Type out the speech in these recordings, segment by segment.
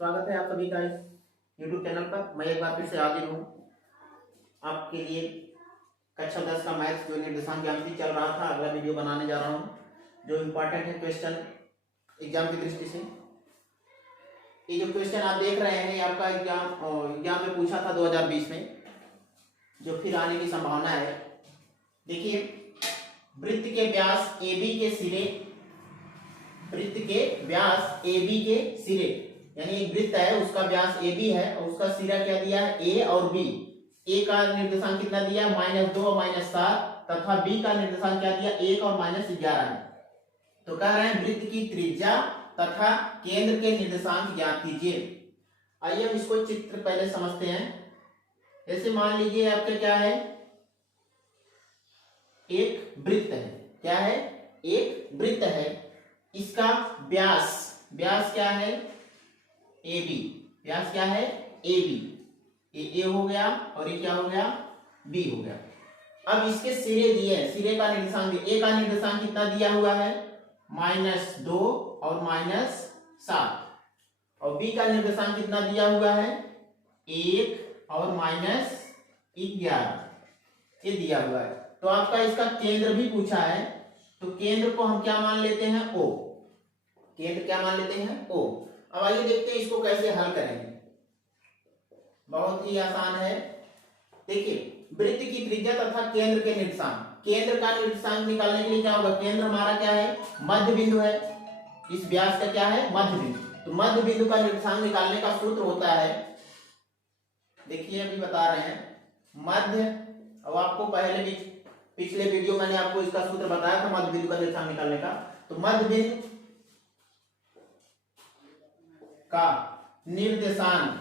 स्वागत है आप सभी का इस YouTube चैनल पर। मैं एक बार फिर से हाजिर हूँ आपके लिए। कक्षा 10 का मैथ्स जो निर्देशांक ज्यामिति चल रहा था, अगला वीडियो बनाने जा रहा हूँ जो इम्पोर्टेंट है क्वेश्चन एग्जाम की दृष्टि से। ये जो क्वेश्चन आप देख रहे हैं, ये आपका एग्जाम में पूछा था 2020 में, जो फिर आने की संभावना है। देखिए, वृत्त के व्यास AB के सिरे, वृत्त के व्यास AB के सिरे, यानी एक वृत्त है उसका व्यास AB है और उसका सिरा क्या दिया है A और B। A का निर्देशांक कितना दिया है -2 और -7, तथा B का निर्देशांक क्या दिया 1 और -11 है। तो कह रहे हैं वृत्त की त्रिज्या तथा केंद्र के निर्देशांक ज्ञात कीजिए। आइए हम इसको चित्र पहले समझते हैं। जैसे मान लीजिए आपके क्या है, एक वृत्त है। क्या है? एक वृत्त है। इसका व्यास, व्यास क्या है AB, व्यास क्या है AB। ये A हो गया और ये क्या हो गया B हो गया। अब इसके सिरे दिए, सिरे का निर्देशांक दिया। A का निर्देशांक कितना दिया हुआ है -2 और -7, और B का निर्देशांक कितना दिया हुआ है 1 और -11, ये दिया हुआ है। तो आपका इसका केंद्र भी पूछा है, तो केंद्र को हम क्या मान लेते हैं O। केंद्र क्या मान लेते हैं O। अब आइए देखते हैं इसको कैसे हल करेंगे। बहुत ही आसान है। देखिए, वृत्त की त्रिज्या तथा केंद्र के निर्देशांक, केंद्र का निर्देशांक निकालने के लिए क्या होगा, केंद्र हमारा क्या है मध्य बिंदु है। इस व्यास का क्या है मध्य बिंदु। तो मध्य बिंदु का निर्देशांक निकालने का सूत्र होता है, देखिए अभी बता रहे हैं मध्य। अब आपको पहले भी पिछले वीडियो मैंने आपको इसका सूत्र बताया था मध्य बिंदु का निर्देशांक निकालने का। तो मध्य बिंदु का निर्देशांक,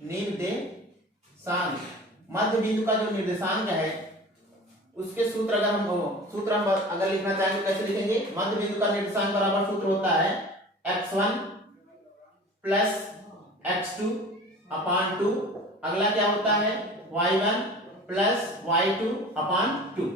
निर्देशांक मध्य बिंदु का जो निर्देशांक है उसके सूत्र अगर हम अगर लिखना चाहेंगे तो कैसे लिखेंगे, मध्य बिंदु का निर्देशांक बराबर सूत्र होता है x1 प्लस x2 अपान 2। अगला क्या होता है y1 प्लस y2 अपान 2।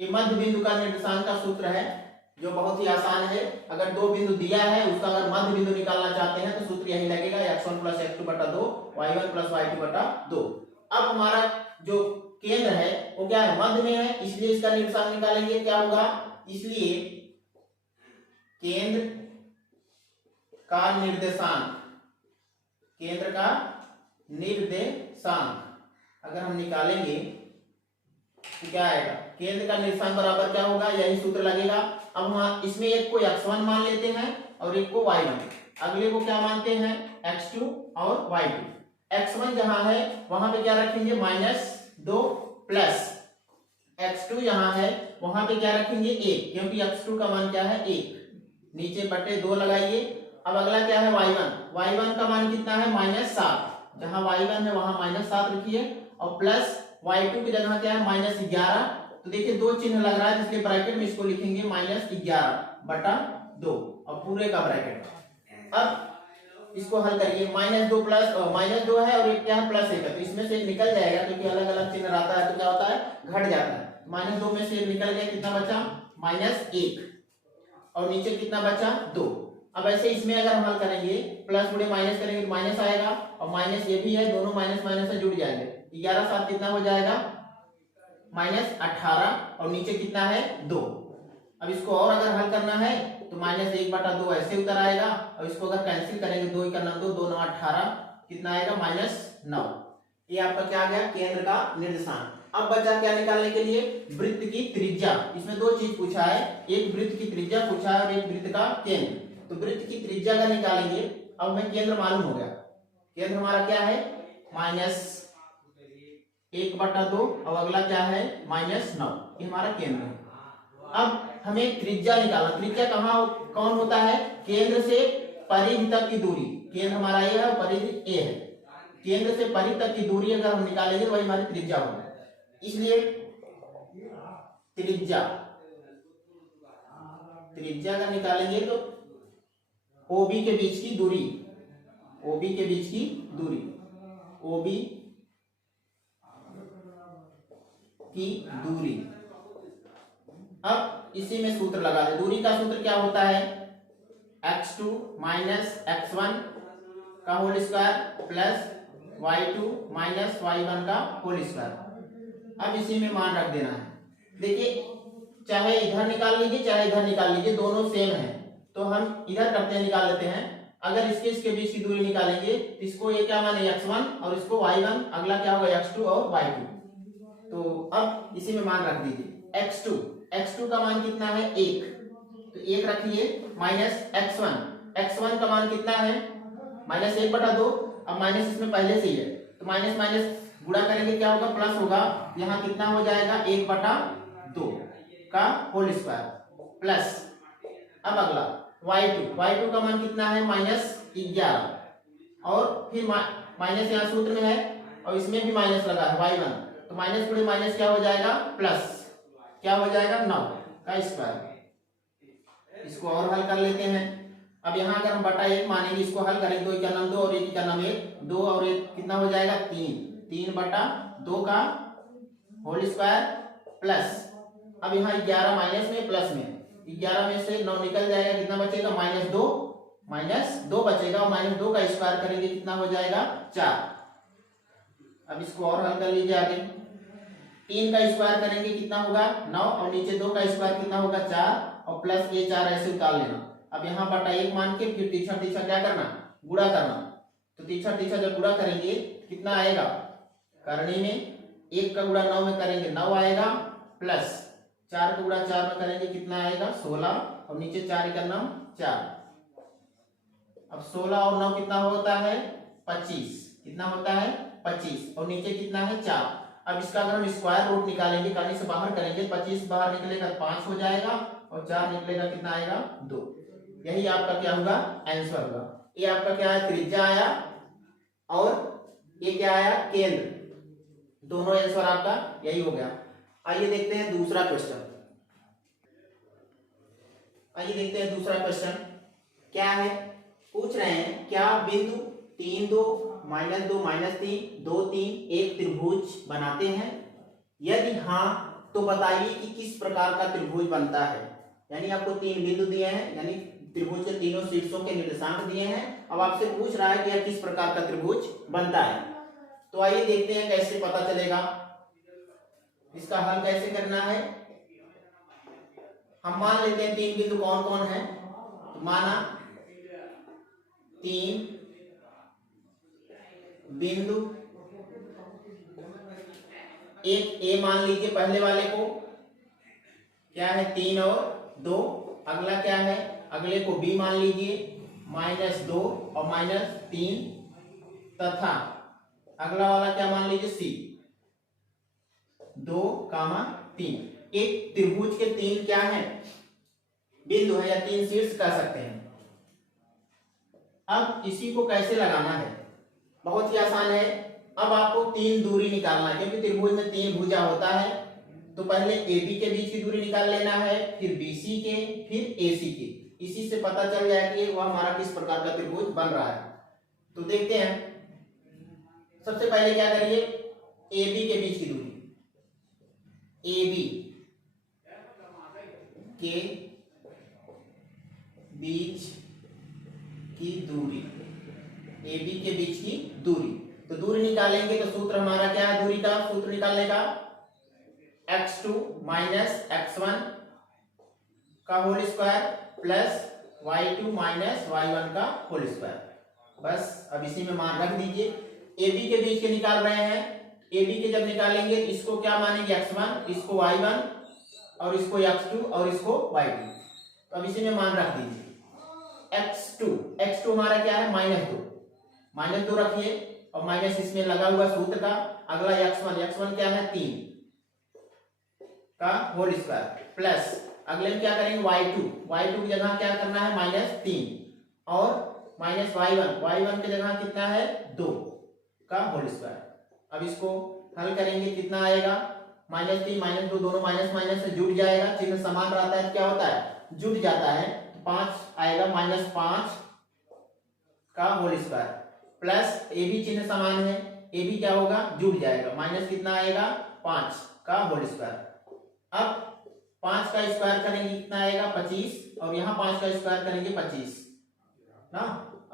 ये मध्य बिंदु का निर्देशांक का सूत्र है, जो बहुत ही आसान है। अगर दो बिंदु दिया है, उसका अगर मध्य बिंदु निकालना चाहते हैं तो सूत्र यही लगेगा x1 प्लस x2 बटा 2, y1 प्लस y2 बटा 2। अब हमारा जो केंद्र है वो क्या है मध्य में है, इसलिए इसका निर्देशांक निकालेंगे। क्या होगा, इसलिए केंद्र का निर्देशांक, केंद्र का निर्देशांक अगर हम निकालेंगे तो क्या आएगा, केंद्र का निर्देशांक बराबर क्या होगा, यही सूत्र लगेगा। अब हम इसमें एक को x1 मान लेते हैं और एक को y1, अगले को क्या मानते हैं x2 और y2। x1 जहां है वहां पे क्या रखेंगे -2 प्लस x2 जहां है वहां पे क्या रखेंगे 1, क्योंकि x2 का मान क्या है 1, नीचे बटे 2 लगाइए। अब अगला क्या है y1, y1 का मान कितना है -7, जहां y1 है वहां -7 रखिए, और प्लस y2 की जगह क्या है -11। तो देखिए दो चिन्ह लग रहा है, इसलिए ब्रैकेट में इसको लिखेंगे -11 बटा 2 और पूरे का ब्रैकेट। अब इसको हल करिए, -2 प्लस -2 है और एक क्या है +1 है, तो इसमें से एक निकल जाएगा क्योंकि अलग अलग चिन्ह रहता है तो क्या होता है घट जाता है। -2 में से एक निकल गया, कितना बचा -1, और नीचे कितना बचा 2। अब ऐसे इसमें अगर हम हल करेंगे प्लस गुणे माइनस करेंगे तो माइनस आएगा, और माइनस ये भी है, दोनों माइनस माइनस से जुड़ जाएंगे। 11 7 कितना हो जाएगा -18, और नीचे कितना है 2। अब इसको और अगर हल करना है तो -1 बटा 2 ऐसे उतर आएगा, और इसको अगर कैंसिल करेंगे 2 का 9 2 9 18, कितना आएगा -9। ये आपका क्या आ गया केंद्र का निर्देशांक। अब बचा क्या निकालने के लिए, वृत्त की त्रिज्या। इसमें दो चीज पूछा है, एक वृत्त की त्रिज्या पूछा है और एक वृत्त का केंद्र। तो वृत्त की त्रिज्या का निकालेंगे। अब हमें केंद्र मालूम हो गया, केंद्र हमारा क्या है -1 बटा 2, और अगला क्या है -9, ये हमारा केंद्र है। अब हमें त्रिज्या निकालना। त्रिज्या कौन होता है, केंद्र से परिधि तक की दूरी। केंद्र हमारा ये है, परिधि ए है, केंद्र से परिधि तक की दूरी अगर हम निकालेंगे तो वही हमारी त्रिज्या होगी। इसलिए त्रिज्या, त्रिज्या अगर निकालेंगे तो OB के बीच की दूरी, OB के बीच की दूरी, OB की दूरी। अब इसी में सूत्र लगा दे। दूरी का सूत्र क्या होता है x2 माइनस x1 का whole square plus y2 minus y1 का होल स्क्वायर। अब इसी में मान रख देना है। देखिए चाहे इधर निकाल लीजिए चाहे इधर निकाल लीजिए, दोनों सेम है, तो हम इधर करते हैं, निकाल लेते हैं। अगर इसके बीच की दूरी निकालेंगे तो इसको ये क्या माने x1 और इसको y1, अगला क्या होगा x2 और y2। तो अब इसी में मान रख दीजिए। x2 का मान कितना है 1, तो 1 रखिए, माइनस x1 का मान कितना है -1/2। अब माइनस इसमें पहले से ही है, तो माइनस माइनस गुणा करेंगे क्या होगा, प्लस होगा। यहाँ कितना हो जाएगा 1/2 का होल स्क्वायर प्लस। अब अगला y2 का मान कितना है -11, और फिर माइनस यहाँ सूत्र में है और इसमें भी माइनस लगा है y1, तो माइनस गुणे माइनस क्या हो जाएगा प्लस, क्या हो जाएगा 9 का स्क्वायर। इसको और हल कर लेते हैं। अब यहाँ अगर हम बटा 1 मानेंगे, इसको हल करेंगे, 2 का नाम 2 और 1 का नाम 1, 2 और 1 कितना हो जाएगा 3/2 का होल स्क्वायर प्लस। अब यहाँ 11 माइनस में प्लस में, 11 में से 9 निकल जाएगा, कितना बचेगा -2 बचेगा, और -2 का स्क्वायर करेंगे कितना हो जाएगा 4। अब इसको और हल कर लीजिए आगे। 3 का स्क्वायर करेंगे कितना होगा 9, और नीचे 2 का स्क्वायर कितना होगा 4, और प्लस ये 4 ऐसे उतार लेना। अब यहाँ बटा 1 मान के फिर तीसरा क्या करना, गुणा करना। तो तीसरा जब गुणा करेंगे कितना आएगा, करनी में 1 का गुणा 9 में करेंगे 9 आएगा, प्लस 4 का गुणा 4 में करेंगे कितना आएगा 16, और नीचे 4 का नाम 4। अब 16 और 9 कितना होता है 25, कितना होता है 25, और नीचे कितना है 4। अब इसका अगर हम स्क्वायर रूट निकालेंगे, करने से बाहर करेंगे, 25 बाहर निकलेगा 5 हो जाएगा, और 4 निकलेगा कितना आएगा 2। यही आपका क्या होगा आंसर होगा। ये आपका क्या है त्रिज्या आया, और ये क्या आया केंद्र, दोनों आंसर आपका यही हो गया। आइए देखते हैं दूसरा क्वेश्चन। क्या है, पूछ रहे हैं क्या बिंदु 3 2 -2 -3 2 3 एक त्रिभुज बनाते हैं, यदि हाँ तो बताइए कि किस प्रकार का त्रिभुज बनता है। यानी आपको 3 बिंदु दिए हैं, यानी त्रिभुज के तीनों शीर्षों के निर्देशांक दिए हैं। अब आपसे पूछ रहा है कि यह किस प्रकार का त्रिभुज बनता है। तो आइए देखते हैं कैसे पता चलेगा, इसका हल कैसे करना है। हम मान लेते हैं 3 बिंदु कौन कौन है, तो माना 3 बिंदु, एक ए मान लीजिए पहले वाले को, क्या है 3 और 2। अगला क्या है, अगले को बी मान लीजिए -2 और -3, तथा अगला वाला क्या मान लीजिए सी 2, 3। एक त्रिभुज के 3 क्या है बिंदु है, या 3 शीर्ष कह सकते हैं। अब इसी को कैसे लगाना है, बहुत ही आसान है। अब आपको 3 दूरी निकालना है, क्योंकि त्रिभुज में 3 भुजा होता है। तो पहले AB के बीच की दूरी निकाल लेना है, फिर BC के, फिर AC के। इसी से पता चल जाए कि वह हमारा किस प्रकार का त्रिभुज बन रहा है। तो देखते हैं, सबसे पहले क्या करिए, AB के बीच की दूरी, AB के बीच की दूरी, AB के बीच की दूरी। तो दूरी निकालेंगे तो सूत्र हमारा क्या है, दूरी का सूत्र निकालने का x2 माइनस x1 का whole square plus y2 minus y1 का होल स्क्वायर। बस अब इसी में मान रख दीजिए। AB के बीच के निकाल रहे हैं, AB के जब निकालेंगे तो इसको क्या मानेंगे x1, इसको y1, और इसको x2 और इसको y2। तो अब इसी में मान रख दीजिए। x2 हमारा क्या है -2 रखिए, और माइनस इसमें लगा हुआ सूत्र का। अगला x1 क्या है 3 का होल स्क्वायर प्लस अगले में क्या करेंगे y2 की जगह क्या करना है -3, और माइनस y1 की जगह कितना है 2 का होल स्क्वायर। अब इसको हल करेंगे, कितना आएगा -3 -2 दोनों माइनस माइनस से जुड़ जाएगा, चिन्ह समान रहता है तो क्या होता है जुड़ जाता है। तो 5 आएगा -5 का होल स्क्वायर प्लस AB चिन्ह समान है, AB क्या होगा जुड़ जाएगा, माइनस कितना आएगा 5 का होल स्क्वायर। अब 5 का स्क्वायर करेंगे कितना आएगा 25, और यहाँ 5 का स्क्वायर करेंगे 25, ना।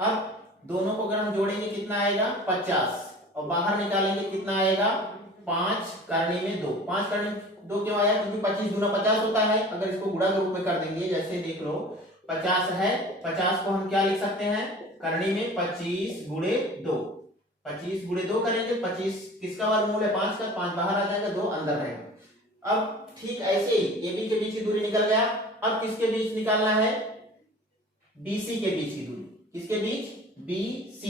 अब दोनों को अगर हम जोड़ेंगे कितना आएगा 50 और बाहर निकालेंगे कितना आएगा 5 करने में 2। 5 करने में 2 क्यों आया? क्योंकि 25 गुना 50 होता है। अगर इसको गुणा के रूप में कर देंगे, जैसे देख लो 50 है, 50 को हम क्या लिख सकते हैं करने में 25 गुणे 2। 25 गुणे 2 करेंगे, 25 किसका वर्गमूल है 5 का, 5 बाहर आ जाएगा, 2 अंदर रहेगा। अब ठीक ऐसे ही AB के बीच की दूरी निकल गया। अब किसके बीच निकालना है? BC के बीच की दूरी। किसके बीच? BC।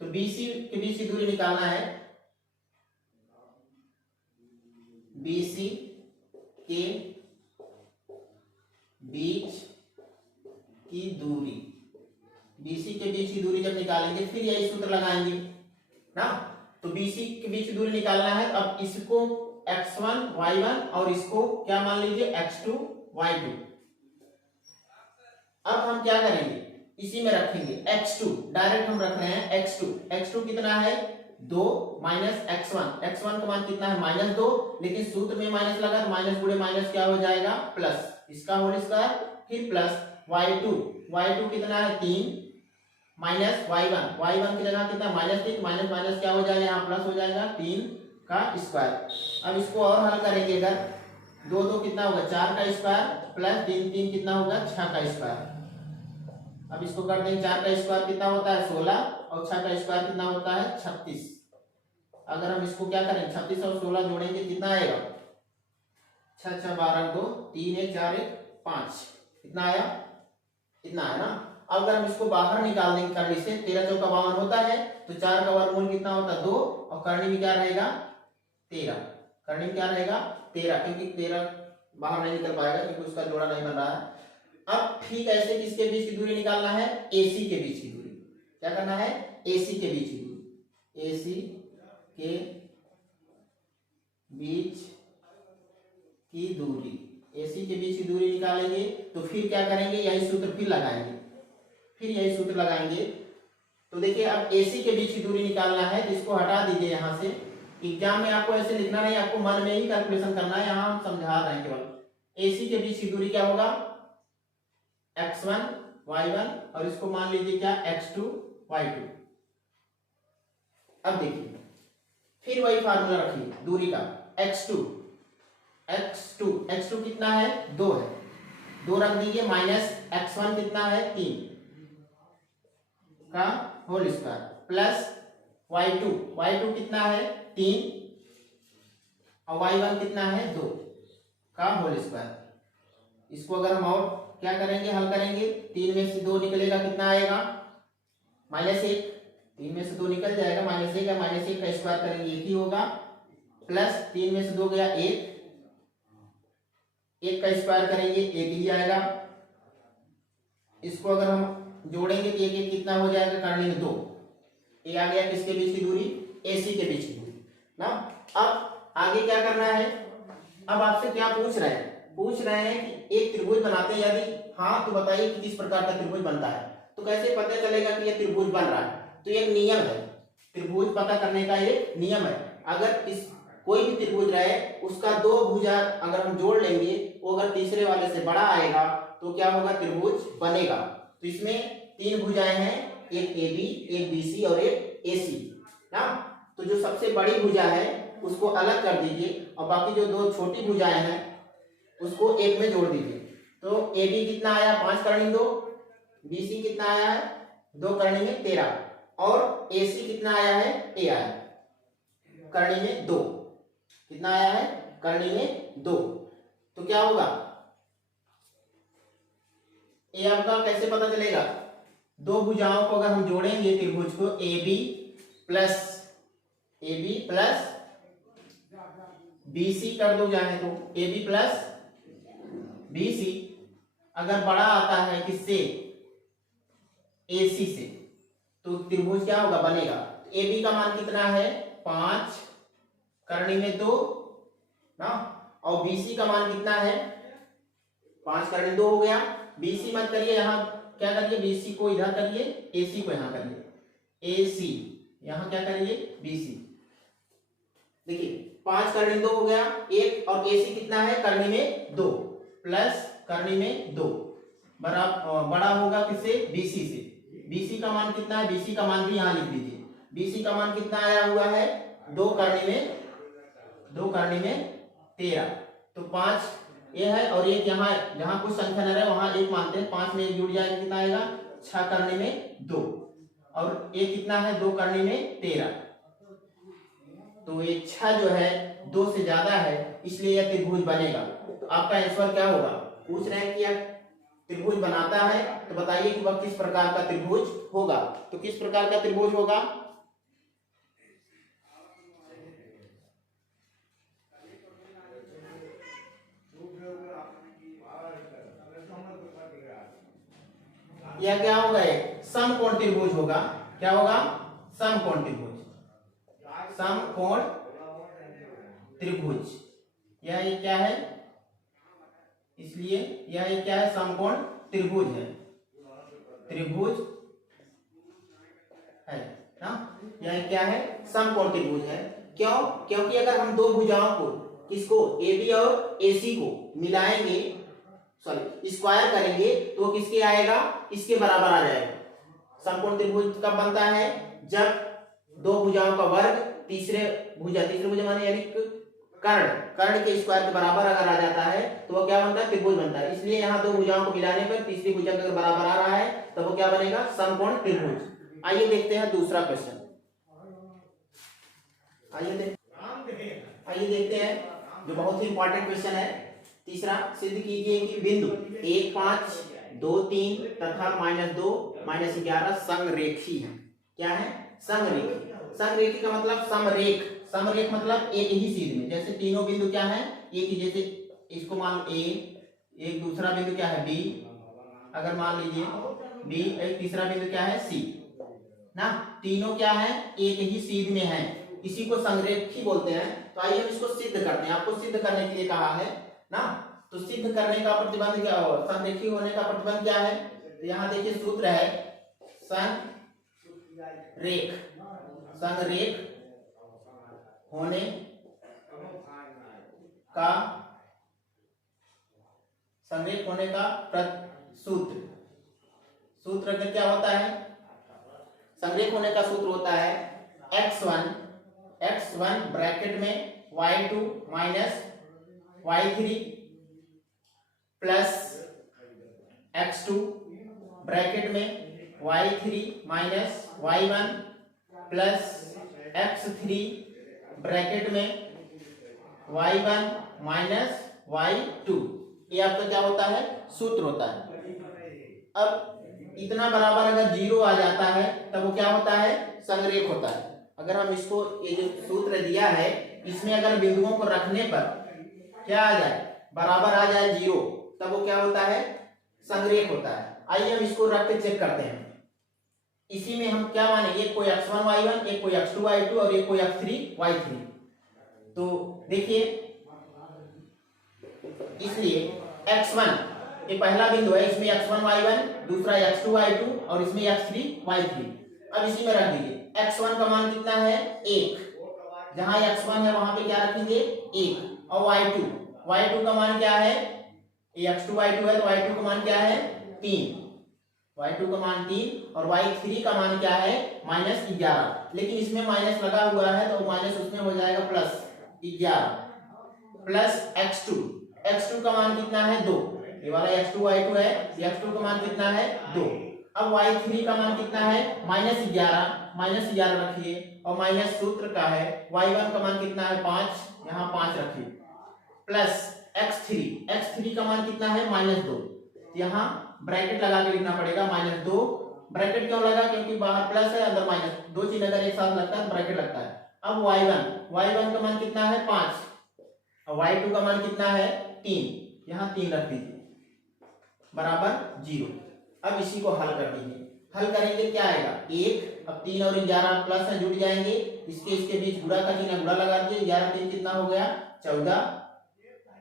तो BC के बीच की दूरी निकालना है, BC के बीच की दूरी। BC के बीच की दूरी जब निकालेंगे फिर यही सूत्र लगाएंगे ना। तो BC के बीच की दूरी निकालना है। अब इसको x1 y1 और इसको क्या मान लीजिए x2 y2। अब हम क्या करेंगे, इसी में रखेंगे x2, डायरेक्ट हम रख रहे हैं x2। x2 कितना है 2 माइनस x1। x1 का मान कितना है -2, लेकिन सूत्र में माइनस लगा तो माइनस गुणे माइनस क्या हो जाएगा प्लस, इसका होल स्क्वायर, फिर प्लस y2 कितना है 3 माइनस y1 की जगह कितना -3, माइनस माइनस क्या हो जाएगा यहाँ प्लस हो जाएगा 3 का स्क्वायर। अब इसको और हल करेंगे, अगर 2 कितना होगा 4 का स्क्वायर प्लस 3 कितना होगा 6 का स्क्वायर। अब इसको कर देंगे, 4 का स्क्वायर कितना होता है 16 और 6 का स्क्वायर कितना होता है 36। अगर हम इसको क्या करें 36 और 16 जोड़ेंगे कितना आएगा 6 6 12 2 3 1 4 1 5, कितना आया, इतना है ना। अब अगर हम इसको बाहर निकाल देंगे करनी से, 13 चौका 52 होता है, तो 4 का वर्गमूल कितना होता है 2 और करनी में क्या रहेगा 13। करनी में क्या रहेगा 13, क्योंकि 13 बाहर नहीं निकल पाएगा क्योंकि उसका जोड़ा नहीं बन रहा है। अब ठीक ऐसे किसके बीच की दूरी निकालना है, AC के बीच की दूरी। क्या करना है AC के बीच की दूरी। AC के बीच की दूरी, AC के बीच की दूरी निकालेंगे तो फिर क्या करेंगे, यही सूत्र फिर लगाएंगे, फिर यही सूत्र लगाएंगे। तो देखिए अब AC के बीच की दूरी निकालना है तो इसको हटा दीजिए यहाँ से। एग्जाम में आपको ऐसे लिखना नहीं, आपको मन में ही कैलकुलेशन करना है, यहाँ हम समझा रहे हैं केवल। AC के बीच की दूरी क्या होगा x1 y1 और इसको मान लीजिए क्या x2 y2। अब देखिए फिर वही फार्मूला रखिए दूरी का, x2 कितना है 2 है, 2 रख दीजिए, माइनस x1 कितना है 3 का होल स्क्वायर प्लस y2 कितना है 3 और y1 कितना है 2 का होल स्क्वायर। इसको अगर हम और क्या करेंगे हल करेंगे, 3 में से 2 निकलेगा कितना आएगा -1, 3 में से 2 निकल जाएगा -1 है, -1 का स्क्वायर करेंगे 1 ही होगा, प्लस 3 में से 2 गया 1 का स्क्वायर करेंगे 1 ही आएगा। इसको अगर हम जोड़ेंगे तो 1 कितना हो जाएगा करने में 2, ये आ गया किसके बीच की दूरी AC के बीच की दूरी ना। अब आगे क्या करना है, अब आपसे क्या पूछ रहे हैं कि एक त्रिभुज बनाते हैं, यदि हाँ तो बताइए कि किस प्रकार का त्रिभुज बनता है। तो कैसे पता चलेगा कि यह त्रिभुज बन रहा है, तो एक नियम है, त्रिभुज पता करने का एक नियम है। अगर इस कोई भी त्रिभुज रहे उसका 2 भुजा अगर हम जोड़ लेंगे, वो अगर तीसरे वाले से बड़ा आएगा तो क्या होगा त्रिभुज बनेगा। तो इसमें 3 भुजाएं हैं, एक AB, एक BC और एक AC ना। तो जो सबसे बड़ी भुजा है उसको अलग कर दीजिए और बाकी जो 2 छोटी भुजाएं हैं उसको एक में जोड़ दीजिए। तो AB कितना आया 5 करनी 2, BC कितना आया है 2 करनी में 13 और AC कितना आया है A आया करनी में 2, कितना आया है करनी में 2। तो क्या होगा ए आपका कैसे पता चलेगा, 2 भुजाओं को अगर हम जोड़ेंगे त्रिभुज को AB प्लस BC कर दो जाए तो AB प्लस BC अगर बड़ा आता है किससे AC से तो त्रिभुज क्या होगा बनेगा। AB का मान कितना है 5 करनी में 2 ना, और BC का मान कितना है 5 करनी 2 हो गया। BC मत करिए, यहाँ क्या करिए BC को इधर करिए, AC को यहाँ करिए, AC यहाँ क्या करिए BC। देखिए 5 करनी 2 हो गया 1 और AC कितना है करनी में 2 प्लस करनी में 2 बड़ा होगा किससे BC से, BC का मान कितना है, BC का मान भी यहाँ लिख दीजिए। BC का मान कितना आया हुआ है, 2 करने में 13, तो 5 ये है और एक यहाँ जहाँ कुछ संख्या न रहे वहां 1 मानते हैं, 5 में 1 जुड़ जाएगा, कितना आएगा 6 करने में 2, और ये कितना है 2 करने में 13, तो ये 6 जो है 2 से ज्यादा है, इसलिए यह त्रिभुज बनेगा। तो आपका आंसर क्या होगा, पूछ रहे हैं कि यह त्रिभुज बनाता है, तो बताइए कि वह किस प्रकार का त्रिभुज होगा। तो किस प्रकार का त्रिभुज होगा, यह क्या होगा, एक समकोण त्रिभुज होगा। क्या होगा, समकोण त्रिभुज, समकोण त्रिभुज। यह एक क्या है, इसलिए यह एक क्या है, समकोण त्रिभुज है, त्रिभुज है ना। यह क्या है, समकोण त्रिभुज है। क्यों, क्योंकि अगर हम दो भुजाओं को, किसको, AB और AC को मिलाएंगे, सॉरी स्क्वायर करेंगे, तो वो किसके आएगा, इसके बराबर आ जाएगा। समकोण त्रिभुज कब बनता है, जब दो भुजाओं का वर्ग तीसरे भुजा माने यानी कर्ण के स्क्वायर के बराबर अगर आ जाता है तो वो क्या बनता है, त्रिभुज बनता है। इसलिए यहाँ दो भुजाओं को मिलाने पर तीसरी भुजा अगर बराबर आ रहा है तो वो क्या बनेगा, समकोण त्रिभुज। आइए देखते हैं दूसरा क्वेश्चन, आइए देखते हैं जो बहुत ही इंपॉर्टेंट क्वेश्चन है। तीसरा, सिद्ध कीजिए कि बिंदु 1, 5, 2, 3 तथा -2, -11 समरेखी है। क्या है, समरेखी। समरेखी का मतलब समरेख, समरेख मतलब एक ही सीध में। जैसे तीनों बिंदु क्या है, एक ही, जैसे इसको मान A, एक दूसरा बिंदु क्या है B, अगर मान लीजिए B, एक तीसरा बिंदु क्या है C ना, तीनों क्या है, एक ही सीध में है, इसी को समरेखी बोलते हैं। तो आइए हम इसको सिद्ध करते हैं, आपको सिद्ध करने के लिए कहा है ना। तो सिद्ध करने का प्रतिबंध क्या होगा, समरेखी होने का प्रतिबंध क्या है, तो यहाँ देखिए सूत्र है संरेख, संरेख होने का, संरेख होने का सूत्र, सूत्र अगर क्या होता है, संरेख होने का सूत्र होता है x1 ब्रैकेट में y2 minus y3 plus x2 bracket में y3 minus y1 plus x3 bracket में y1 माइनस y2। ये आपका क्या होता है, सूत्र होता है। अब इतना बराबर अगर 0 आ जाता है तब वो क्या होता है, संरेख होता है। अगर हम इसको, ये जो सूत्र दिया है इसमें अगर बिंदुओं को रखने पर क्या आ जाए, बराबर आ जाए 0, तब वो क्या होता है, संरेख होता है। आइए हम इसको रख के चेक करते हैं। इसी में हम क्या माने, एक कोई x1 y1, एक कोई x2 y2 और एक कोई x3 y3। तो देखिए, इसलिए x1 ये पहला बिंदु है, इसमें x1 y1, दूसरा x2 y2 और इसमें x3 y3। अब इसी में रख दीजिए, x1 का मान कितना है, 1, जहां x1 है वहां पे क्या रखेंगे, 1, और y2 का मान क्या है, ये x2 y2 है तो y2 का मान क्या है, 3, y2 का मान 3 और y3 का मान क्या है, -11। लेकिन इसमें माइनस लगा हुआ है तो माइनस उसमें हो जाएगा +11 प्लस x2 का मान कितना है, 2, ये वाला x2 y2 है, x2 का मान कितना है, 2। अब y3 का मान कितना है, -11 रखिए और माइनस सूत्र का है, y1 का मान कितना है, 5, यहाँ 5 रखिए, प्लस x3 का मान कितना है, -2, यहाँ ब्रैकेट लगा के लिखना पड़ेगा, -2। ब्रैकेट क्यों लगा, क्योंकि बाहर प्लस है अंदर माइनस, दो चिन्ह अगर एक साथ लगता है तो ब्रैकेट लगता है। अब y1 का मान कितना है, 5, और y2 का मान कितना है, 3, यहाँ 3 रख दीजिए, बराबर 0। अब इसी को हल कर दीजिए, हल करेंगे क्या आएगा, 1, अब 3 और 11 प्लस है, जुड़ जाएंगे, इसके बीच गुणा का चिन्ह, गुणा लगा दिए, 11 3 कितना हो गया, 14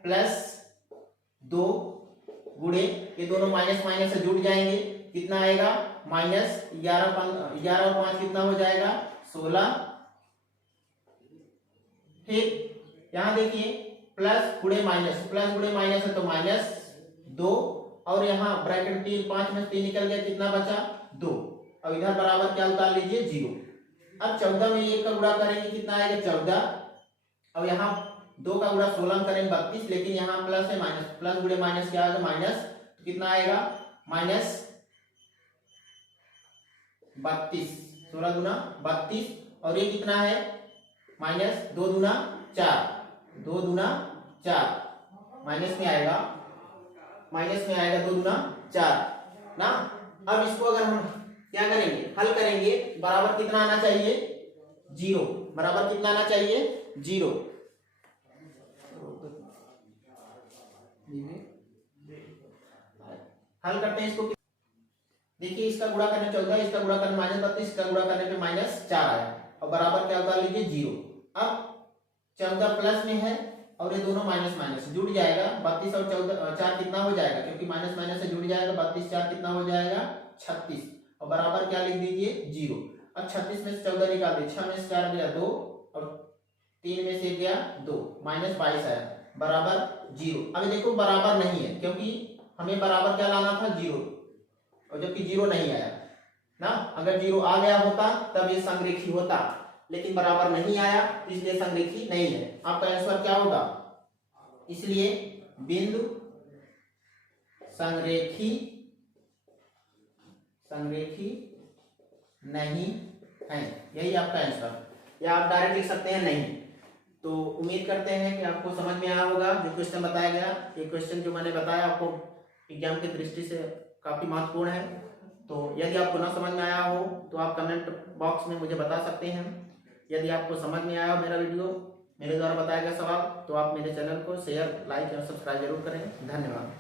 प्लस 2 गुणे, ये दोनों माइनस माइनस से जुड़ जाएंगे, कितना आएगा, -11 और 5 कितना हो जाएगा, 16। फिर यहाँ देखिए प्लस गुणे माइनस है तो -2, और यहाँ ब्रैकेट 3, 5 में 3 निकल गया, कितना बचा, 2। और इधर बराबर क्या उतार लीजिए 0। अब 14 में 1 का गुणा करेंगे कितना आएगा 14। अब यहाँ 2 का गुणा 16 में करेंगे 32, लेकिन यहाँ प्लस है माइनस, प्लस गुणे माइनस क्या आएगा माइनस, तो कितना आएगा माइनस 32, 16 दूना 32, और ये कितना है माइनस 2 दूना 4, 2 दूना 4, माइनस में आएगा 2 दूना 4 ना। अब इसको अगर हम क्या करेंगे हल करेंगे, बराबर कितना आना चाहिए 0, बराबर कितना आना चाहिए 0। हल करते हैं इसको, देखिए इसका गुणा करने 14, इसका गुणा करने माइनस 32, इसका गुणा करने पे माइनस 4 आया, और बराबर क्या उतार लीजिए 0। अब 14 प्लस में है और ये दोनों माइनस माइनस जुड़ जाएगा, 32 और 14 4 कितना हो जाएगा, क्योंकि माइनस माइनस से जुड़ जाएगा, 32 4 कितना हो जाएगा 36, और बराबर क्या लिख दीजिए 0। अब 36 में से 14 निकाल दिए, 6 में से 4 गया 2, और 3 में से गया 2, माइनस 22 आया, बराबर 0। अब देखो बराबर नहीं है, क्योंकि हमें बराबर क्या लाना था 0, और जबकि 0 नहीं आया ना। अगर 0 आ गया होता तब ये संरेखी होता, लेकिन बराबर नहीं आया इसलिए संरेखी नहीं है। आपका आंसर क्या होगा, इसलिए बिंदु संरेखी नहीं है, यही आपका आंसर, या आप डायरेक्ट लिख सकते हैं नहीं। तो उम्मीद करते हैं कि आपको समझ में आया होगा जो क्वेश्चन बताया गया। ये क्वेश्चन जो मैंने बताया आपको एग्जाम की दृष्टि से काफी महत्वपूर्ण है। तो यदि आपको ना समझ में आया हो तो आप कमेंट बॉक्स में मुझे बता सकते हैं। यदि आपको समझ में आया हो मेरा वीडियो, मेरे द्वारा बताया गया सवाल, तो आप मेरे चैनल को शेयर, लाइक और सब्सक्राइब जरूर करें। धन्यवाद।